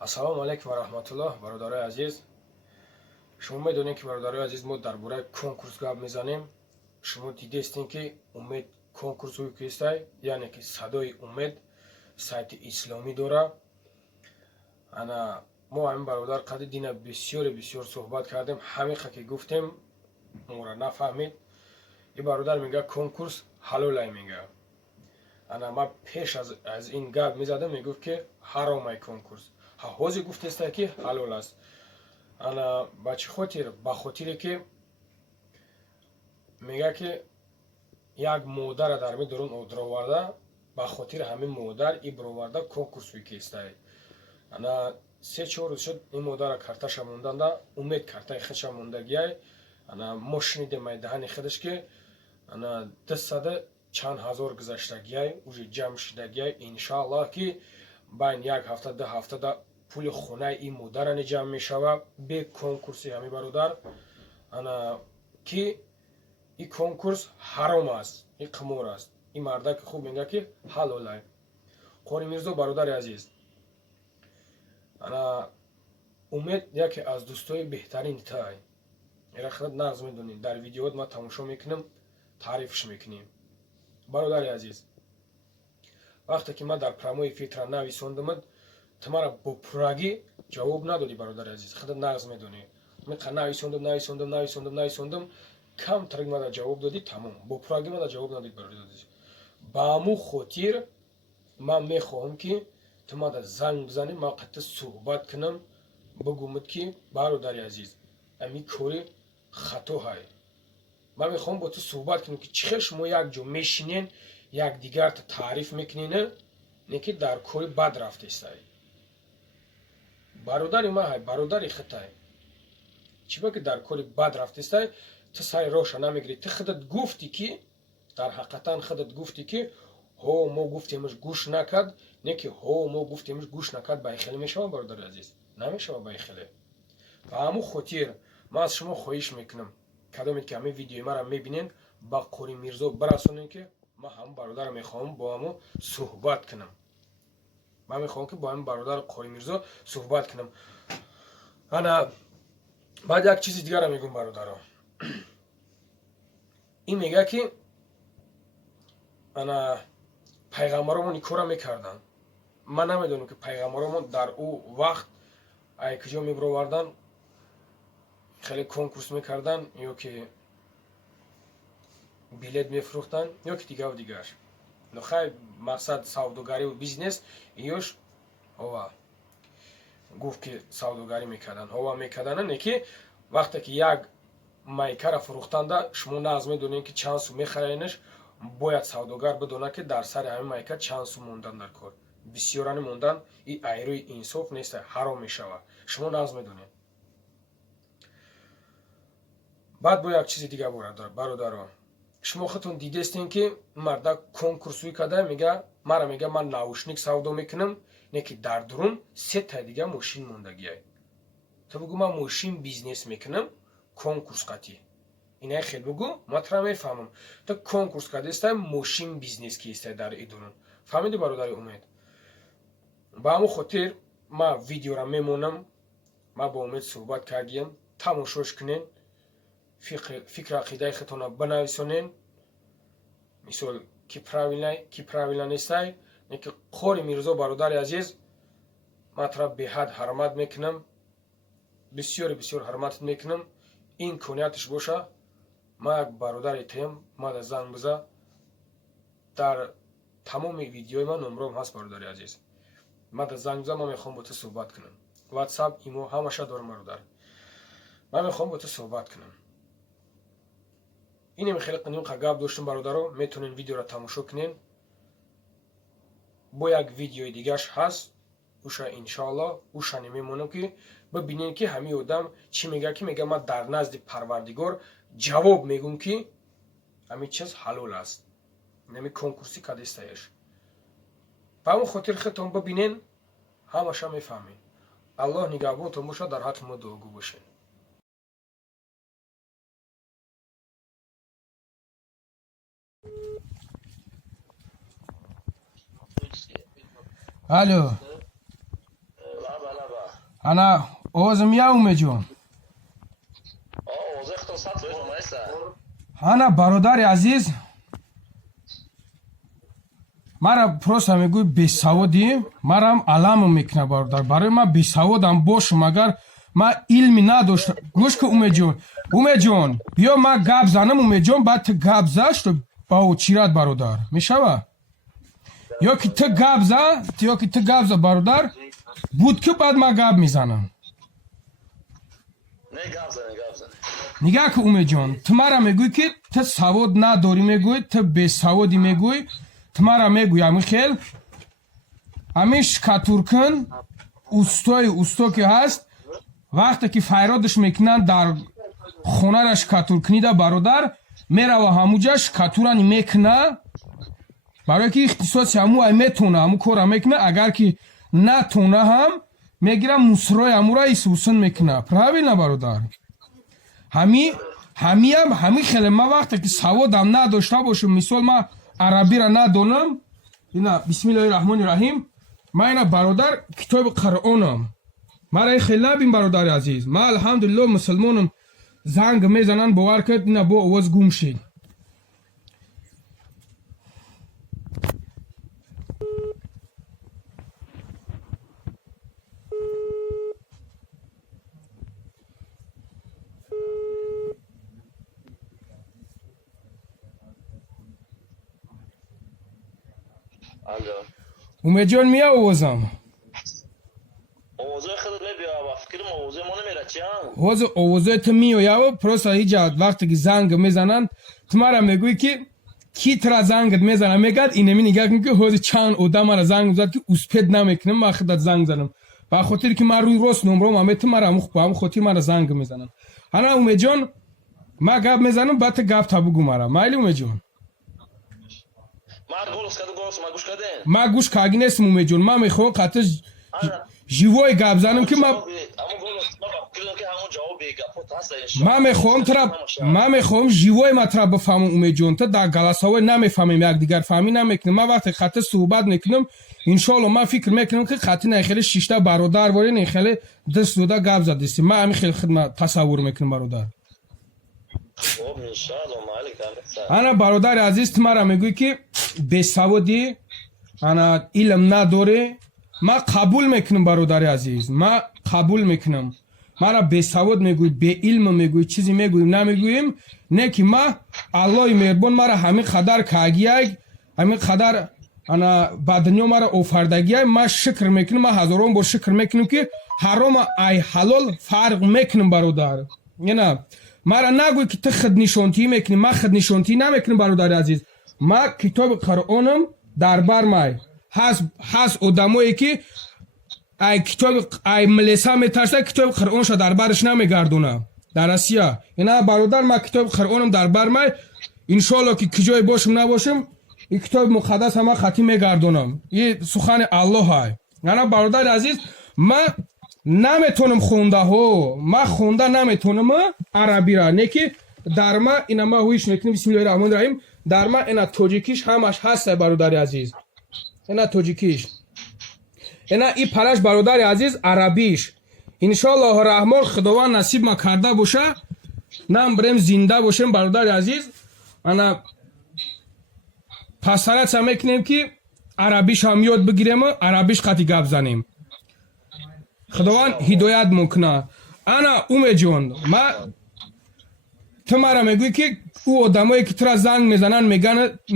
ассалому алайкум ва раҳматуллоҳ. бародарои азиз, шумо медонед ки бародарои азиз, мо дар бораи конкурс гап мезанем. шумо дидестем ки умед конкурсҳои кистай, яъне ки садои умед сайти исломӣ дора. ана мо ҳамин бародар қадри дина бисёр суҳбат кардем, ҳамиқа ки гуфтем мора нафаҳмид. ин бародар мега конкурс ҳалолай мега. ана ма пеш аз ин гап мезадам, мегуфт ки ҳаромай конкурс. ҳозир гуфтестай ки ҳалол аст. ана ба чӣ хотир? ба хотире ки мега ки як модара дар медорун одироварда, ба хотири ҳамин модар и бироварда конкурсҳои кистай. ана 3-4 рӯз шуд ин модара карташа монданда, умед картаи хеша мондагиай. ана мо шунидем май даҳани хедаш ки ана 200 чанд ҳазор гузаштагиай, уже ҷамъ шудагиай. иншоаллоҳ ки байни як ҳафта 2 ҳафтада пули хонаи ин модаране ҷамъ мешава бе конкурси ҳами бародар. ана ки ин конкурс ҳаром аст, ин қимор аст. ин мардаки хуб мега ки ҳалолай. Қори Мирзо бародари азиз, ана умед яке аз дӯстои беҳтарини тай. эра худат нағз медонед, дар видеоот ма тамошо мекунем, таърифш мекунем. бародари азиз, вақте ки ма дар промои фитра нависондамад, ту мара бо пуррагӣ ҷавоб надодӣ. бародари азиз, худат нағз медонӣ. миқа нависондам, камтар мада ҷавоб додӣ, тамом. Бо пуррагӣ мада ҷавоб надодӣ. бародари азиз, ба ҳамун хотир ман мехоҳам ки ту мада занг бизанӣ, ман қад ту суҳбат кунам, бигӯмад ки бародари азиз, амин кори хато ҳай. ман мехоҳам бо ту суҳбат кунам ки чӣ хел шумо як ҷо мешинен, якдигарта таъриф мекунен, не ки дар кори бад рафтестай. бародари ма ҳай, бародари хитай. чӣ ба ки дар кори бад рафтестай, ту сари роша намегирӣ. Ту худат гуфтӣ ки, дар ҳақиқатан худат гуфтӣ ки ҳо мо гуфтемаш гӯш накард, не ки ҳо мо гуфтемаш гӯш накард. ба ин хеле мешава бародари азиз? Намешава ба ин хеле. ба ҳамун хотир ман аз шумо хоҳиш мекунам, кадоме ки ҳамин видеои мара мебинен, ба Қори Мирзо барасонем ки ман ҳамин бародар мехоҳам бо ҳамон суҳбат кунам. ман мехоҳам ки бо ҳамин бародар Қори Мирзо суҳбат кунам. ана баъд як чизи дигара мегӯм бародаро. ин мега ки ана пайғамбаромон ин кора мекарданд. ман намедонам ки пайғамбаромон дар ӯ вақт ай куҷо мебироварданд, хеле конкурс мекарданд, ё ки билет мефурӯхтанд, ё ки дигаву дигарш. но хай мақсад савдогариву бизнес. ёш ова гуфт ки савдогарӣ мекарданд, ова мекарданд, не ки вақте ки як майкара фурӯхтанда, шумо нағз медонед ки чанд сум мехаренаш, бояд савдогар бидонад ки дар сари ҳамин майка чанд сум мондан дар кор. бисёрани мондан ин айрои инсоф нест, ҳаром мешавад. шумо нағз медонед. баъд бо як чизи дига бародаро, шумо худтон дидестем ки марда конкурсӯи када мега, мара мега ман наушник савдо мекунам, не ки дар дурун 3 та дига мошин мондагиай. ту бигӯ ман мошин бизнес мекунам, конкурс қатӣ. инаи хел бигӯ, ман тура мефаҳмам. ту конкурс кадестай, мошин бизнес кистай дар идурун. фаҳмиди бародари умед? ба ҳамун хотир ман видеора мемонам, ман бо умед суҳбат кардиям, тамошош кунен, фикри ақидаи худтона бинависонен. мисол ки правилна нестай, не ки Қори Мирзо бародари азиз, ман тура беҳад ҳармат мекунам, бисёр ҳарматат мекунам. имкониятш боша, ман як бародари таям, мада занг биза. дар тамоми видеои ман номром ҳаст бародари азиз. мада занг биза, ман мехоҳам бо ту суҳбат кунам. ватсап, имо ҳамаша дорам бародар. ман мехоҳам бо ту суҳбат кунам. инем хеле нимқа гап доштам бародаро, метонен видеора тамошо кунен. бо як видеои дигаш ҳаст, уша иншоаллоҳ ушане мемонам ки бибинем ки ҳамин одам чӣ мега, ки мега ман дар назди Парвардигор ҷавоб мегӯм ки ҳамин чиз ҳалол аст, нами конкурси кадестаяш. ба ҳамон хотир худтон бибинен, ҳамаша мефаҳмед. аллоҳ нигаҳбонтон бошад, дар ҳаққи мо дуогӯ бошед. الو ана овозам я умеҷон ана бародари азиз мара просто мегӯй бесаводӣ марам аламу мекуна бародар барои ман бесаводам бошум агар ман илми надоштам гӯш ки умеҷон биё ман гап занам умеҷон баъд ту гап за што ба очират бародар мешава ё ки ту гап за бародар буд ки баъд ман гап мезанам нигах ки умеҷон ту мара мегӯй ки ту савод надорӣ мегӯй ту бесаводӣ мегӯй ту мара мегӯям хел ҳамин шкатуркин усто ки ҳаст вақте ки файродаш мекунанд дар хонара шкатуркунида бародар мерава ҳамуҷа шкатурани мекуна барое ки ихтисоси ҳаму ай метона ҳаму кора мекуна агар ки натона ҳам мегира мусрои ҳамура исусын мекуна правильно бародар ҳами хеле ман вақте ки саводам надошта бошум мисол ман арабира надонам ина бисмиллаҳи раҳмони раҳим ман ина бародар китоби қуръонам мара хеле набин бародари азиз ман алҳамдулиллоҳ мусулмонам занг мезананд бовар кард ина бо овоз гум шид умеҷон мия овозам ҳозир овозои ту меояв просто ҳиҷа вақте ки занг мезананд ту мара мегӯӣ ки ки тура зангат мезана мегад инами нигах ки ҳозир чанд одам мара занг мезад ки успед намекунам ман худат занг занам ба хотире ки ман рӯи рост номром ҳаме ту мара ҳамун хотир мара занг мезананд ана умеҷон ман гап мезанам баъд ту гап та бугӯ мара майли умеҷон ман гӯш карги нестам умеҷон ман мехоҳам қатъи живой гап занам ки ман мехоҳам живой матра бифаҳмам умеҷон ту дар галасаҳое намефаҳмем якдигар фаҳмӣ намекунем ман вақте қатъи суҳбат мекунам иншоалло ман фикр мекунам ки қатъи нахеле шишта бародар воре нахеле даст дода гап задистем ман ҳамин хеле хидмат тасаввур мекунам бародар ана бародари азиз ту мара мегӯй ки бесаводӣ ана илм надорӣ ман қабул мекунам бародари азиз ман қабул мекунам мара бесавод мегӯй беилм мегӯй чизе мегӯем намегӯем не ки ман аллоҳи меҳрубон мара ҳамин қадар кагияй ҳамин қадар ана ба дунё мара офардагияй ман шукр мекунам ман ҳазорон бор шукр мекунам ки ҳарома ай ҳалол фарқ мекунам бародар ина мара нагӯй ки ту худнишонтӣ мекунӣ ман худнишонтӣ намекунам бародари азиз ман китоби қуръонам дар бар май ҳаст одамое ки ай китоби ай милеса метарса китоби қуръонша дар бараш намегардона дар Россия ина бародар ман китоби қуръонам дар бар май иншоалло ки киҷое бошам набошам ин китоби муқаддас ҳама хатӣ мегардонам ин сухани аллоҳ ай ана бародари азиз ман наметонам хондаҳо ман хонда наметонам арабира не ки дар ма ина ма ҳуиш мекунам бисмиллаҳи раҳмони раҳим дар ма ина тоҷикиш ҳамаш ҳаст бародари азиз ина тоҷикиш ина и параш бародари азиз арабиш иншоаллоҳ раҳмон худованд насиб ма карда боша нам бирем зинда бошем бародари азиз ана пасаратса мекунем ки арабиш ҳам ёд бигирем арабиш қатъи гап занем худованд ҳидоят мекуна ана умеҷон ма ту мара мегӯӣ ки ӯ одамое ки тура занг мезананд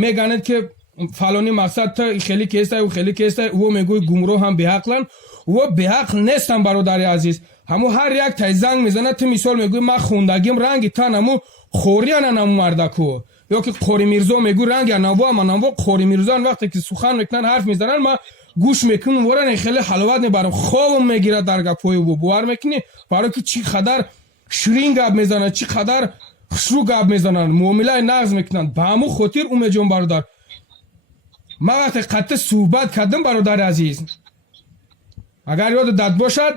меганед ки фалони мақсад ту хеле кестай ӯ хеле кестай ӯ мегӯй гумроҳам беҳақланд ӯ беҳақл нестам бародари азиз ҳаму ҳар як тай занг мезанад ту мисол мегӯй ман хондагим ранги тан ҳаму хориянанаму мардаку ё ки қори мирзо мегӯй ранги анавоаманамво қори мирзоан вақте ки сухан мекунанд ҳарф мезананд ман гӯш мекунам воране хеле ҳаловат мебарам хобам мегирад дар гапҳои ӯ бовар мекунӣ барое ки чӣ қадар ширин гап мезананд чӣ қадар хушрӯ гап мезананд муомилаи нағз мекунанд ба ҳамун хотир умеҷон бародар ман вақте қатъи суҳбат кардам бародари азиз агар ёдат бошад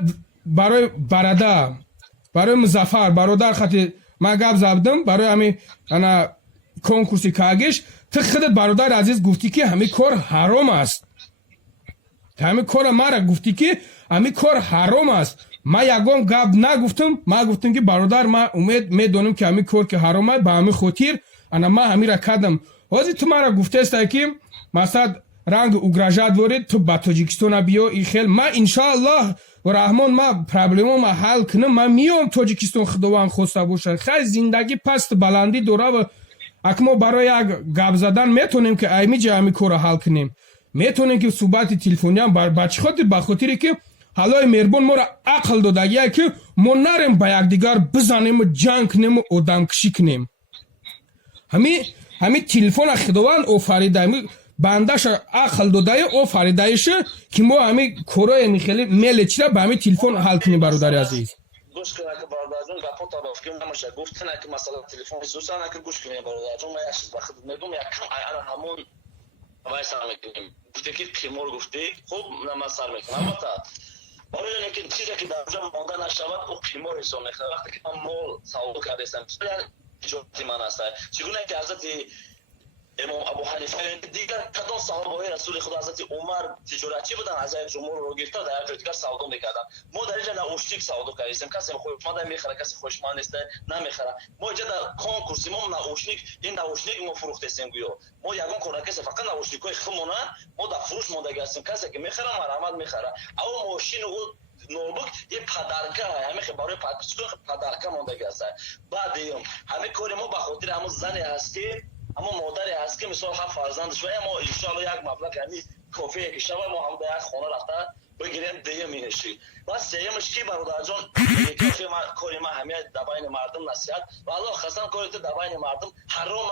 барои барада барои музаффар бародар хати ман гап забдам барои ҳамин ана конкурси кагиш ту худат бародари азиз гуфтӣ ки ҳамин кор ҳаром аст ҳамин кора мара гуфтӣ ки ҳамин кор ҳаром аст ما یگام گپ نگفتم، ما گفتم که برادر ما امید میدونم که همین کار که حرامه به همین خاطر انا ما همین را کردم. حاضر تو مرا گفته است که مثلا رنگ اوگراژات وارد تو با تاجیکستان بیا این خیل ما انشاءالله و رحمان ما پرابلم ما حل کنم. ما میام تاجیکستان خداوند خواسته باشه. خیلی زندگی پست بلندی دوره و اکما برای یک گپ زدن میتونیم که ایمی جا همین کار حل کنیم. میتونیم که صحبت تلفنی هم بچه خاطر بخاطری که حالای مهربان ما را عقل دادگیه که ما نریم با یکدیگر بزنیم و جنگ کنیم و آدم کشی کنیم. همین تلفن خداوند آفریده، بندش عقل داده آفریدهش که ما همین کارای میخیلی میل چیره به همین تلفن حل کنیم برادر عزیز. گوش کنه که برادر جون گپا تا بافکیم نمیشه گفتن که مثلا تلفن سوسن که گوش کنه برادر جون. ما یک چیز وقت میگم یکم انا همون وایس هم میکنیم گفته که قیمور گفته خوب نماز سر میکنم. البته برای اینکه چیزی که در جا مانده نشود او قیمور حساب میکنه. وقتی که من مال سوال کردم تجارتی من هست چگونه که حضرت امام ابو حنیفه دیگر کدام صحابه رسول خدا حضرت عمر تجارتی بودن از جمهور رو گرفته در جای دیگر سودا میکردن. ما در اینجا نوشتیک سودا کردیم کسی خوشمند میخره کسی خوشمند نیست نمیخره. ما اینجا در کنکورس ما نوشتیک این نوشتیک ما فروختیم گویا ما یگان کار کسی فقط نوشتیکای خمونه ما در فروش مونده هستیم. کسی که میخره مرحمت میخره او ماشین او نوبک یه پدرکه همه برای پدرکه مونده است. بعد همه کار ما به خاطر همون زنی هست که اما مادری هست که مثلا 7 فرزند شده ما ان شاء الله یک مبلغ یعنی کافیه که شب ما هم به یک خانه رفته بگیریم دیگه مینشی. بس سیمش کی برادر جان کافی ما کاری ما همه دباین مردم نصیحت و الله خصم کاری تو دباین مردم حرام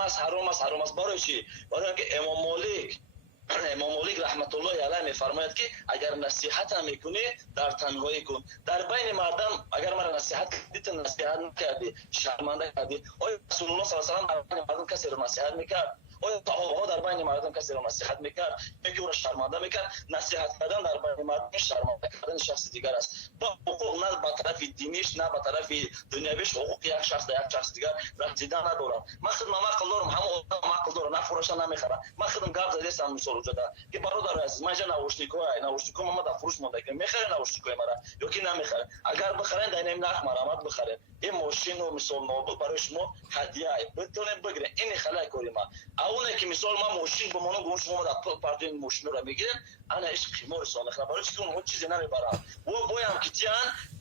است برای چی؟ برای اینکه امام مالک رحمت الله علیه میفرماید که اگر نصیحت هم میکنی در تنهایی کن. در بین مردم اگر مرا نصیحت کردی نصیحت نکردی شرمنده کردی. آیا رسول الله صلی الله علیه و در بین مردم کسی رو نصیحت میکرد؟ آیا صحابه ها در بین مردم کسی رو نصیحت میکرد؟ یکی او را شرمنده میکرد؟ نصیحت کردن در بین مردم شرمنده کردن شخص دیگر است. با حقوق نه به طرف دینیش نه به طرف دنیویش حقوق یک شخص در یک شخص دیگر رسیدن ندارم. من خودم عقل دارم همه آدم عقل دارم نفروشن نمیخرم. من خودم گپ زده استم مثال وجوده که برادر عزیز من جا نوشتیکو ما در فروش مونده که میخره نوشتیکو مرا یا که نمیخره. اگر بخرین در نیم نرخ مرامت بخرین این ماشین و مثال نوبک برای شما هدیه ای بتونین بگیرین. این خلای کاری ما اونه که مثال ما ماشین به مانو گوم شما در پارت این ماشین رو میگیرین انا ايش قیمور سال برای چی اون چیزی نمیبرن و بایم که تیان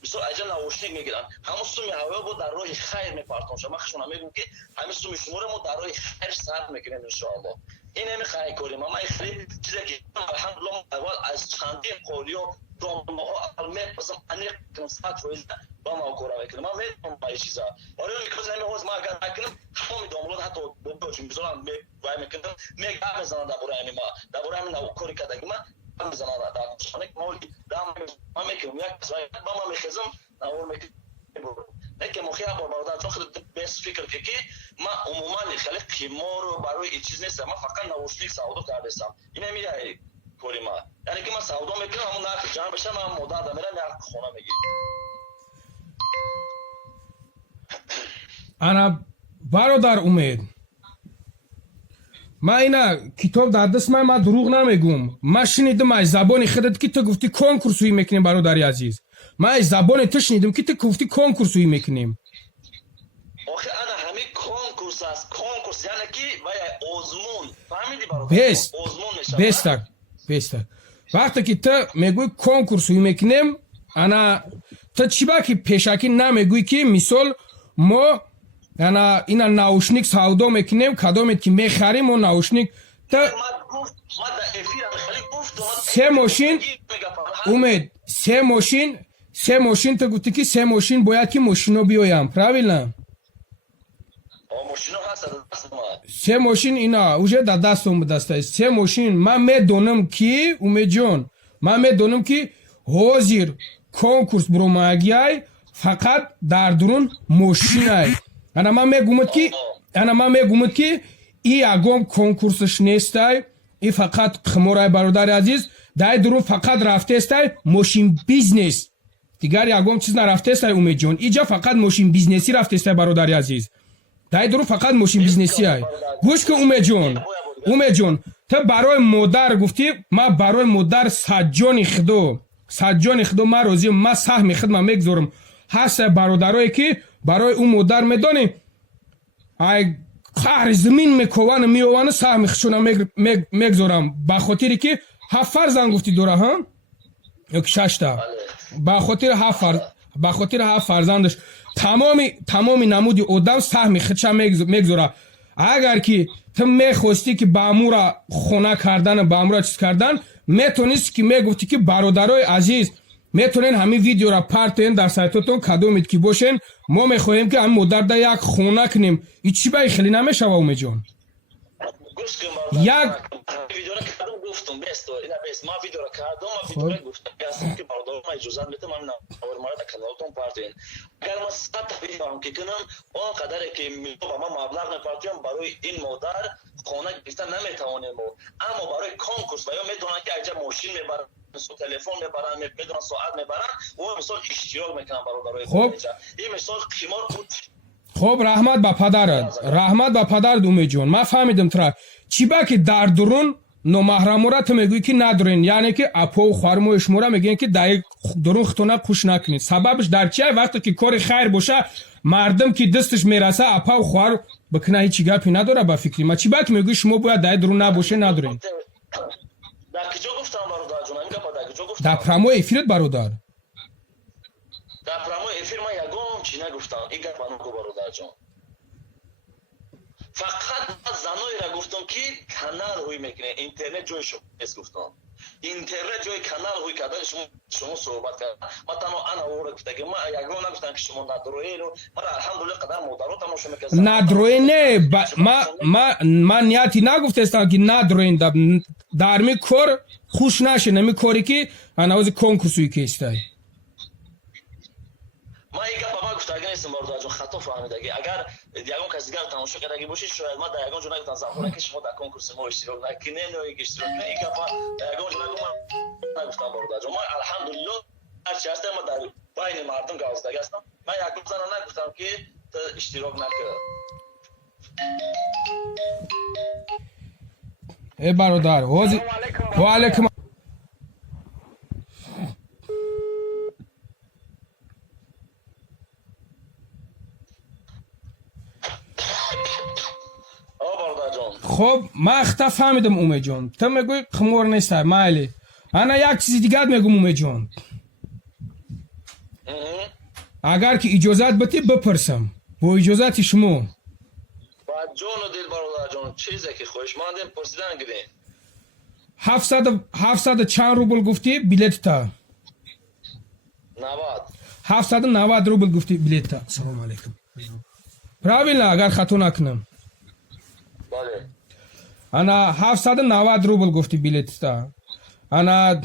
مثال اجل نوشتیک میگیرن همون سومی هوا بود در راه خیر میپارتون. شما خشونا میگم که همین سومی شما رو در راه خیر سر میگیرین ان شاء الله. این همه خیلی کاری ما خیلی چیزی که الحمدلله اول از چندین قولیو دوم ها علمه مثلا انیق کنسات رویز با ما کورا میکنم. ما میتونم با چیزا برای اینکه نمی هوز ما اگر نکنم همین دوملود حتی بودم مثلا وای میکنم میگم مثلا دبورای ما دبورای من او کاری کرده ما مثلا داشتنک مولی دام ما میکنم یک سوای با ما میخزم اول میکنم نکه مخیه با برادر چون خود بس فکر که ما عموما خیلی قیمار رو برای این چیز نیست. ما فقط نوشتیک سودا کردم این میگه کوری ما یعنی که ما سودا میکنم همون نرخ جان بشه من مدت میرم یک خونه میگیرم. انا برادر امید ما اینا کتاب در دست ما دروغ نمیگم. ما شنیدم از زبان خودت که تو گفتی کنکورسوی میکنیم برادر عزیز. ما از زبان تو شنیدم که تو گفتی کنکورسوی میکنیم. آخه انا همین کنکورس است. کنکورس یعنی که وای آزمون فهمیدی برادر؟ آزمون میشه. وقتی که تو میگوی کنکورسوی میکنیم انا تو چی با که پیشکی نمیگوی که مثال ما انا اینا ناوشنیک سودا میکنیم کدامت که میخریم و ناوشنیک تا سه ماشین امید سه ماشین تو گفتی که سه ماشین باید که ماشینو بیایم правильно سه ماشین اینا اوجه در دستم بدسته سه ماشین من میدونم که امید جان من میدونم که حاضر کنکورس برو ماگیای فقط در درون ماشین ای انا من میگم که ای اگم کنکورسش نیستای ای فقط خمورای برادر عزیز در درون فقط رفته استای ماشین بیزنس دیگر اگم چیز نرفته استای امید جان اینجا فقط ماشین بیزنسی رفته استای برادر عزیز در درون فقط ماشین بیزنسی ای گوش که امید جان تو برای مادر گفتی ما برای مادر سجان خدا саҷҷони худо ман розиам, ман саҳми худам мегузорам. ҳаста бародарое ки барои ӯ модар медонӣ ай қаҳри замин мекована меована саҳми худшона мегузорам, ба хотире ки 7 фарзанд гуфтӣ дора, ҳа ёки 6та, ба хотири 7 фарзандаш тамоми намуди одам саҳми худша мегузора. агар ки ту мехостӣ ки ба амура хона кардан, ба амура чиз кардан, метонистӣ ки мегуфтӣ ки бародарои азиз метонен ҳамин видеора партоен дар сайтотон кадомит ки бошен, мо мехоҳем ки ҳамин модарда як хона кунем. ин чӣ ба хеле намешава умедҷон? як видеоро кардам, гуфтам бесто ина бес ма видеоро кардам, ма видеоро гуфтам ки бародарам иҷозат медам ҳамин авармара да каналотон партоен. агар ма 100 видео ки кунам, он қадаре ки ба ма маблағ мепартоям барои ин модар хона гирифта наметавонем, аммо барои конкурс ва ё медонам ки аҷа мошин мебарам, телефон мебарам, медонам соат мебарам, ва мисол иштирок мекунам бародарои аҷа. ин мисол қимор буд. хоб, раҳмат ба падарат умедҷон. ман фаҳмидам тра чӣ ба ки дар дурун номаҳрамора ту мегӯӣ ки надурен, яъне ки апову хвармои шумора мегӯян ки дар дурун хутона қуш накунед. сабабаш дар чи ай? вақте ки кори хайр боша, мардам ки дасташ мераса апаву хвар бикуна, ҳечи гапи надора ба фикри ма. чӣ ба ки мегӯӣ шумо бояд дар дурун набоше, надурен? дар киҷо гуфтам бародарҷон, ин гапа дар киҷо гуфтам? дар прамои эфират бародар. дар прамои эфир ман ягон чӣ нагуфтам. ин гапа нагӯ бародарҷон. фақат ман заноеро гуфтам ки канал ҳӯй мекунед, интернет ҷои шумо нест гуфтам. интернет ҷои канал ҳӯй кардани шумо суҳбат кардан. ман танҳо ана ора гуфтагӣ, ман ягон нагуфтам ки шумо надроену. ман алҳамдулилла қадар модаро тамошо мекардам. надроен не, ман нияти нагуфтестам ки надроен. дар ми кор хуш нашед, нами коре ки анавози конкурсуи ки истай. ман ин гапа ман гуфтагӣ нестам бародарҷон, хато фаҳмидагӣ. агар ягон каси дигар тамошо кардагӣ бошед, шояд ман дар ягон ҷо нагуфтам захора ки шумо дар конкурси мо иштирок накунед ё иштирок кунед. ин гапа дар ягон ҷо нагуфтам бародарҷон. ман алҳамдулилло ҳарчи ҳастам, ман дар байни мардум гавздаги ҳастам. ман ягон зана нагуфтам ки ту иштирок накун. бародар ҳозир ва алайкум хоб, ман ахта фаҳмидам умедҷон. ту мегӯй қимор нестай, майли. ана як чизи дигар мегӯм умедҷон. агар ки иҷозат батӣ бипарсам, бо иҷозати шумо. ба ҷону дил бародарҷон, чизе ки хоҳишмандем пурсидан гирем. 700 чанд рубл гуфтӣ билетта? 90. 790 рубл гуфтӣ билетта. Ассалому алайкум. правильно, агар хато накунам. бале. ана 790 рубл гуфтӣ билетта. ана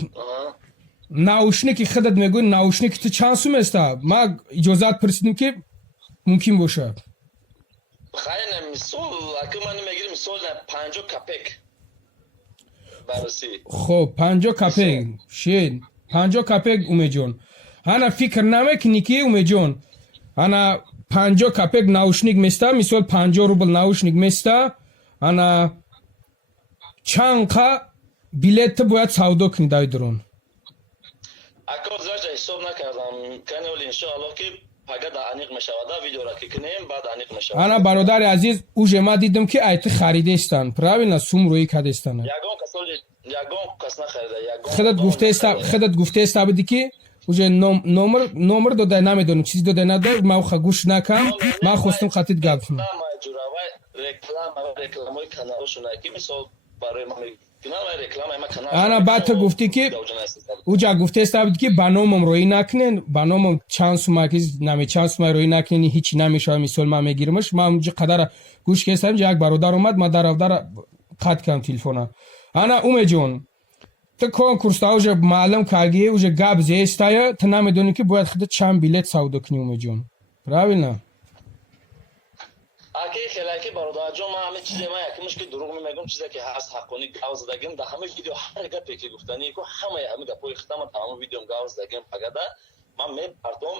наушники худат мегӯи наушники ту чанд сум аста? ман иҷозат пурсидам ки мумкин бошад. хайр не мисол, аки ман мегирам мисол 50 копек. бароси. хоб, 50 копек. шед, 50 копек умеҷон. ана фикр намекунӣ ки умеҷон, ана 50 копек наушник места, мисол 50 рубл наушник места, ана чанqa билетта бояд савдо кунӣ дар дурун. ака зашта ҳисоб накардам. кани оли иншоалло ки пагада аниқ мешавада, видеора ки кунем баъд аниқ мешавад. ана бародари азиз, уже ма дидам ки айти харидестан. правильно, сум рӯи кадестан. ягон кас нахарида. худат гуфтеста буди ки уже номер дода намедонам, чизи дода надор, ман уха гӯш накам. ман хостам хатит гап кунам. рекламаи каналошона ки мисол барои ман ана баъд ту гуфтӣ ки уҷа гуфтеста буд ки ба номам роӣ накунен, ба номам чанд сума ки нами чанд сума роӣ накунен, ҳичи намешавад. мисол ман мегиримаш, ман уҷа қадара гӯш кестам, як бародар омад, ман дарафтара қатъ кардам телефона. ана умеҷон, ту конкурста уже маълум карди, уже гап зестая, ту намедонӣ ки бояд худат чанд билет савдо кунӣ умеҷон. правильно? аки хелаки бародарҷон, ман ҳамин чизе ман якимаш ки дурӯғ мемегӯм, чизе ки ҳаст ҳаққони гав задагим дар ҳамин видео, ҳар гапе ки гуфтанӣ ку ҳамаи ҳамин гапои хитама дар ҳамин видеом гав задагим пагада ман мепартом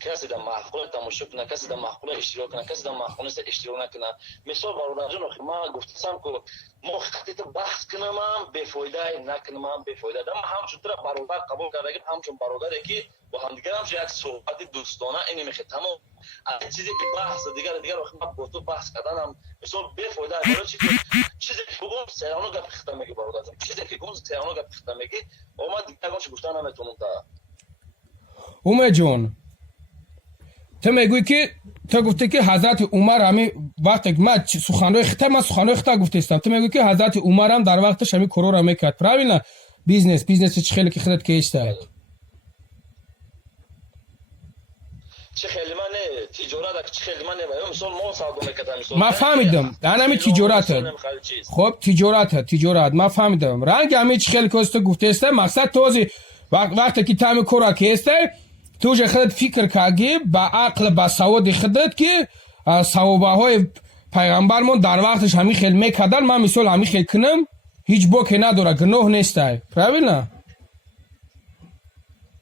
کسی در محفل تماشا کنه، کسی در محفل اشتراک کنه، کسی در محفل اشتراک نکنه. مثال برادر جان ما گفتم که ما خطیت بحث کنم بفایده نکنم بفایده. دم همچون طرف برادر قبول کردیم، همچون برادری که با هم دیگر هم یک صحبت دوستانه این میخه تمام از چیزی که بحث دیگر وقت ما با تو بحث کردنم مثال بفایده برای چیزی که بگم سیانو گپ ختم میگی برادر جان، چیزی که گفت سیانو گپ ختم میگی و ما دیگر گوش گفتن نمیتونم تا اومه جون تو میگویی که تو گفتی که حضرت عمر همی وقتی من سخنرانی خطا گفته استم، تو میگویی که حضرت عمر هم در وقتش همی کرور هم میکرد. правильно بیزنس چه خیلی که خودت که استاد چه خیلی من تجارت چه خیلی من نمیام مثلا ما سودا میکردم مثلا ما فهمیدم انا می تجارت خب تجارت ما فهمیدم رنگ همی چه خیلی که گفته است مقصد توزی وقتی که تام کورا که است تو же خودت فکر کردی با عقل با سواد خودت که ثوابه های پیغمبرمون در وقتش همی خیلی میکردن من مثال همی خیلی کنم هیچ باکی نداره گناه نیست правильно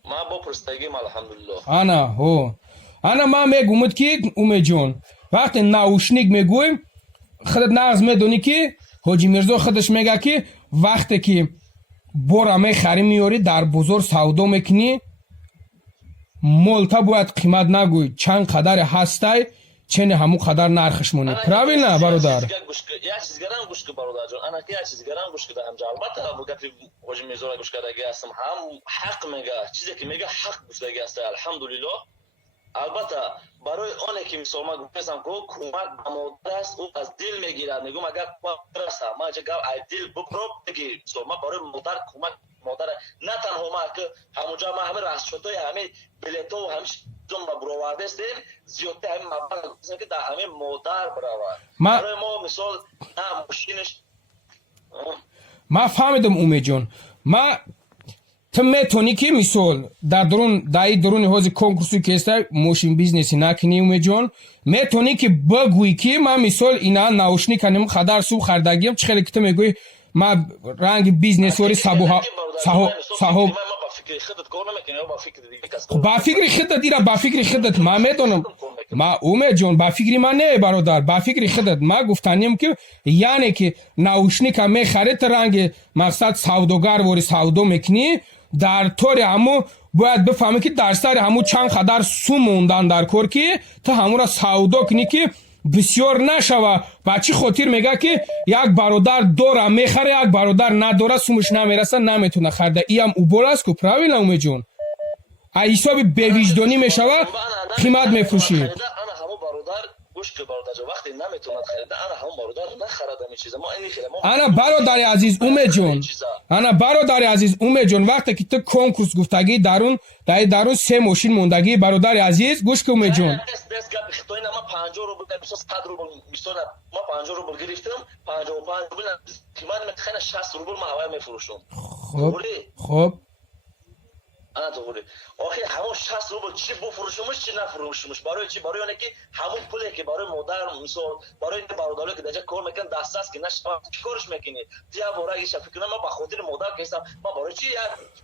ما با پرستگیم الحمدلله انا ما میگم که اومه جون وقتی ناوشنیک میگویم خودت نغز میدونی که حاجی میرزا خودش میگه که وقتی که بورا میخری میاری در بزرگ سودا میکنی مولتا باید قیمت نگوی چند قدر هسته چنه همون قدر نرخش مونه правильно برادر یک چیزگران گوش که برادر جان انا که یک چیزگران گوش که هم البته ابو گفت حاجی میرزا گوش کردگی هستم هم حق میگه چیزی که میگه حق گفتگی است الحمدلله. البته برای آنی که مثلا ما گفتم که کمک به مادر است او از دل میگیرد میگم اگر برسه ما چه از دل ببرم بگیر ما برای مادر کمک مادر نه تنها ما که همونجا ما همه راست شده همه بلیط و همه چیزا ما برآورده استیم زیادتر همه مبلغ گفتم که در همه مادر برآورد برای ما مثال نه ماشینش ما فهمیدم اومه جون ما تو میتونی که مثال در درون حوزه کنکورسی که است ماشین بیزنسی نکنی اومه جون میتونی که بگویی که من مثال اینا ناوشنی کنیم خدر سو خردگیم چه خیلی که تو میگویی ما رنگ بیزنس وری صاحب با فکر خودت دیره با فکر خودت ما میدونم ما اومه جون با فکر من نه برادر با فکر خودت ما گفتنیم که یعنی که ناوشنی که میخرید رنگ مقصد سوداگر وری سودا میکنی در طور همو باید بفهمی که در سر همو چند قدر سو موندن در کار که تا همو را سودا کنی که بسیار نشوه بچی خاطر میگه که یک برادر داره میخره یک برادر نداره سومش نمیرسه نمیتونه خرده ای هم اوبر است که правильно اومه جون حسابی بویجدانی میشوه قیمت میفروشی انا همو برادر گوش که برادر وقتی نمیتونه خرید انا همو برادر نخرده می چیزا ما این خیلی انا برادر عزیز اومه جون انا برادر عزیز اومه جون وقتی که تو کنکورس گفتگی درون 3 ماشین موندگی برادر عزیز گوش که اومه جون بس گپ خطای ما 50 روبل مثلا 100 روبل مثلا ما 50 روبل گرفتم 55 روبل قیمت متخنه 60 روبل ما هوای میفروشم خب انا دوره آخه همون 60 روبل چی بفروشمش چی نفروشمش برای چی برای اونه که همون پولی که برای مادر مثلا برای این برادری که دجا کار میکنن دست است که نشه چیکارش میکنی یا برای این فکر کنم ما به خاطر مادر کیسم ما برای چی یک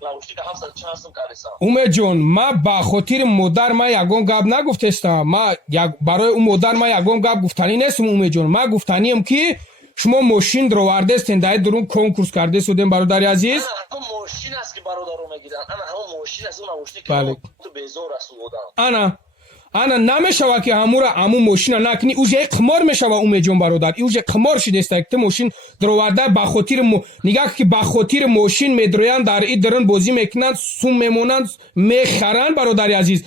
لاوشتی که 700 چهارم کاریسم اومه جون ما با خاطر مادر ما یگون گپ نگفتستم ما برای اون مادر ما یگون گپ گفتنی نیستم اومه جون ما گفتنیم که شما ماشین رو واردستین در درون کنکورس کرده سودین برادر عزیز انا همون ماشین است که برادرو میگیرن انا همون ماشین است اون ماشین که تو بیزار است بودم انا نمیشوه که همون ماشین نکنی اوجه قمار میشوه اومه جون برادر اوجه قمار شده است که ماشین دروارده با خاطر نگاه که با خاطر ماشین میدرویان در این درن بازی میکنن سوم میمونن میخرن برادر عزیز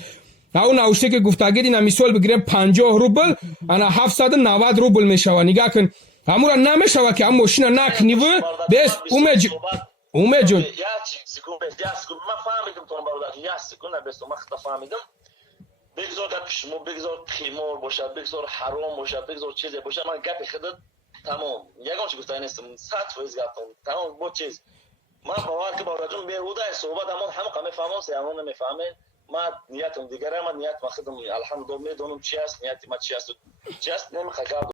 اون نوشته که گفتگی دینا مثال بگیریم 50 روبل انا 790 روبل میشوه نگاه کن همون نمیشوه که هم ماشین نکنی و بس اومه جون یا سکون ما فهمیدم تو برادر یا سکون بس ما خطا فهمیدم بگذار گپ شما بگذار قیمار باشه بگذار حرام باشه بگذار چیزی باشه من گپ خودت تمام یگان چی گفتن نیستم 100% گفتم تمام با چیز من باور که برادر جون بیهوده صحبت همون میفهمم سیامون نمیفهمه ما نیتم دیگه ما نیت ما خودم الحمدلله میدونم چی است نیت ما چی است نمیخوام